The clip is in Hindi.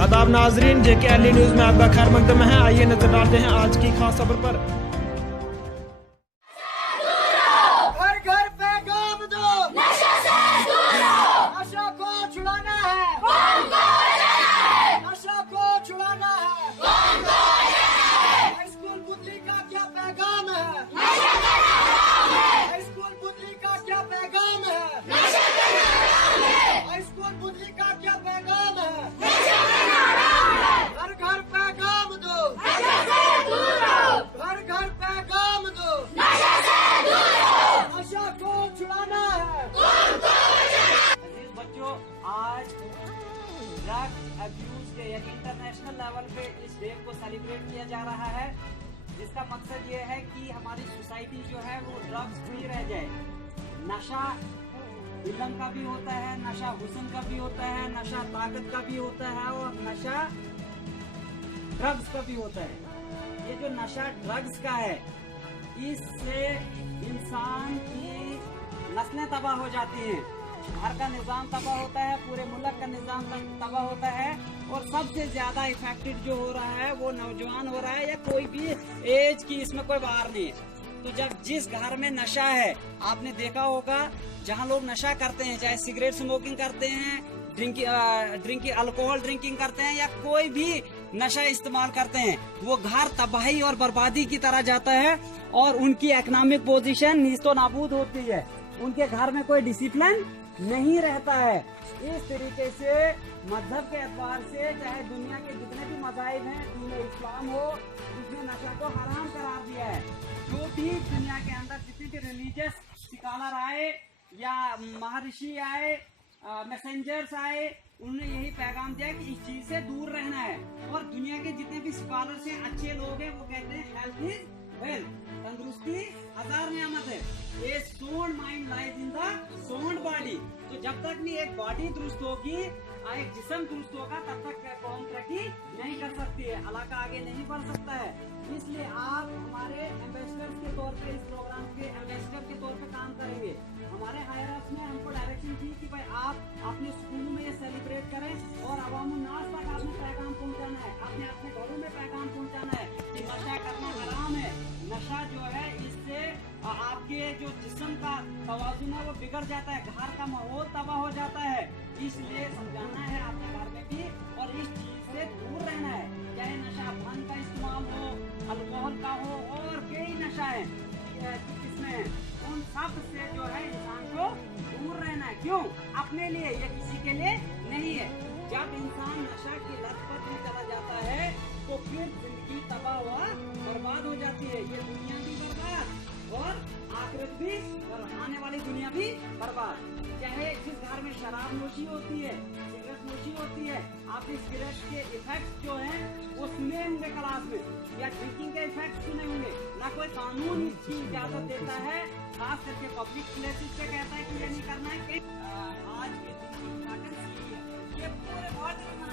आदाब नाजरीन, JKLE न्यूज में आपका खैर मकदम है। आइए नजर डालते हैं आज की खास खबर पर। घर घर पैगाम दो, नशा से दूर रहो, नशा को छुड़ाना है, कौन को जाना है, नशा को छुड़ाना है, कौन को जाना है। हाई स्कूल बुद्धि का क्या पैगाम है, नशा करना हराम है। हाई स्कूल बुद्धि का क्या पैगाम है, नशा करना हराम है। हाई स्कूल बुद्धि का क्या पैगाम है, नशा करना हराम है। घर घर पैगाम दो, नशा से दूर रहो, घर घर पैगाम दो, नशा से दूर रहो, नशा को छुड़ाना है, कौन को जाना। अजीज बच्चों, आज ड्रग अब्यूज डे यानी इंटरनेशनल लेवल पे इस डे को सेलिब्रेट किया जा रहा है, जिसका मकसद ये है कि हमारी सोसाइटी जो है वो ड्रग्स फ्री रह जाए। नशा इल्म का भी होता है, नशा हुस्न का भी होता है, नशा ताकत का भी होता है और नशा ड्रग्स का भी होता है। ये जो नशा ड्रग्स का है, इससे इंसान की नस्लें तबाह हो जाती हैं, घर का निज़ाम तबाह होता है, पूरे मुल्क का निज़ाम तबाह होता है और सबसे ज्यादा इफेक्टेड जो हो रहा है वो नौजवान हो रहा है या कोई भी एज की इसमें कोई बाहर नहीं है। तो जब जिस घर में नशा है, आपने देखा होगा जहाँ लोग नशा करते हैं, चाहे सिगरेट स्मोकिंग करते हैं, ड्रिंकिंग अल्कोहल ड्रिंकिंग करते हैं या कोई भी नशा इस्तेमाल करते हैं, वो घर तबाही और बर्बादी की तरह जाता है और उनकी इकोनॉमिक पोजीशन नीस्तो नाबूद होती है। उनके घर में कोई डिसिप्लिन नहीं रहता है। इस तरीके से मजहब के एतबार से चाहे दुनिया के जितने भी मज़ाहिब हैं, दीन इस्लाम हो, उसने नशा को हराम करार दिया है। जो भी दुनिया के अंदर जितने भी रिलीजियस स्कॉलर आए या महर्षि आए, मैसेंजर्स आए, उन्होंने यही पैगाम दिया कि इस चीज से दूर रहना है। और दुनिया के जितने भी स्कॉलर्स हैं, अच्छे लोग हैं, वो कहते हैं हेल्थ इज वेल्थ, तंदुरुस्ती हजार नियामत है। A sound mind lies in the sound body. तो जब तक नहीं एक बॉडी दुरुस्त होगी, एक जिस्म दुरुस्त होगा, तब तक कौम तरक्की नहीं कर सकती है, इलाका आगे नहीं बढ़ सकता है। इसलिए आप हमारे एम्बेसडर के तौर पे, इस प्रोग्राम के एम्बेसडर के तौर पे काम करेंगे। हमारे हायर अप्स ने हमको डायरेक्शन दी कि भाई आप अपने स्कूलों में ये सेलिब्रेट करें और अवामुन्नास तक आपने पैगाम पहुंचाना है, आपने अपने घरों में पैगाम पहुंचाना है कि नशा करना हराम है। नशा जो है, इससे आपके जो जिस्म का तवाजुन है वो बिगड़ जाता है, घर का माहौल तबाह हो जाता है। इसलिए समझाना है अपने घर में भी और इस चीज से दूर रहना है। चाहे नशा भंग का इस्तेमाल हो, अल्कोहल का हो और कई नशा है किसमें, उन सब से जो है इंसान को दूर रहना है। क्यों? अपने लिए या किसी के लिए नहीं है। जब इंसान नशा की लत में चला जाता है तो फिर जिंदगी तबाह हुआ बर्बाद हो जाती है। ये दुनिया भी बर्बाद और आखिरत भी और आने वाली दुनिया भी बर्बाद। चाहे जिस घर में शराब नोशी होती है, सिगरेट नोशी होती है, आपने सिगरेट के इफेक्ट्स जो हैं वो सुने होंगे क्लास में, या ड्रिंकिंग के इफेक्ट्स सुने होंगे। ना कोई कानून इसकी इजाजत देता है, खास करके पब्लिक प्लेसेस पे कहता है कि ये नहीं करना है। कि आज के दिन ये पूरे वर्ल्ड में